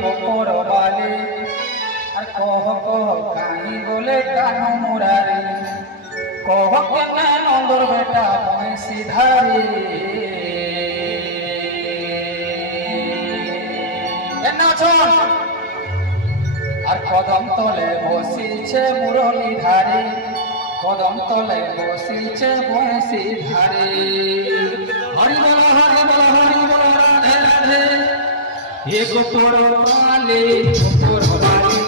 গোপর বালে আর কহ কহ কাহি বলে কানু মুরারে কহ কেনে নন্দর বেটা বংশী ধারে আর কদম তলে বসিছে মুরলী ধারে কদম তলে বসিছে বংশী ধারে হরি বল হরি বল হরি বল রাধে রাধে এ গোপর বালে গোপর বালে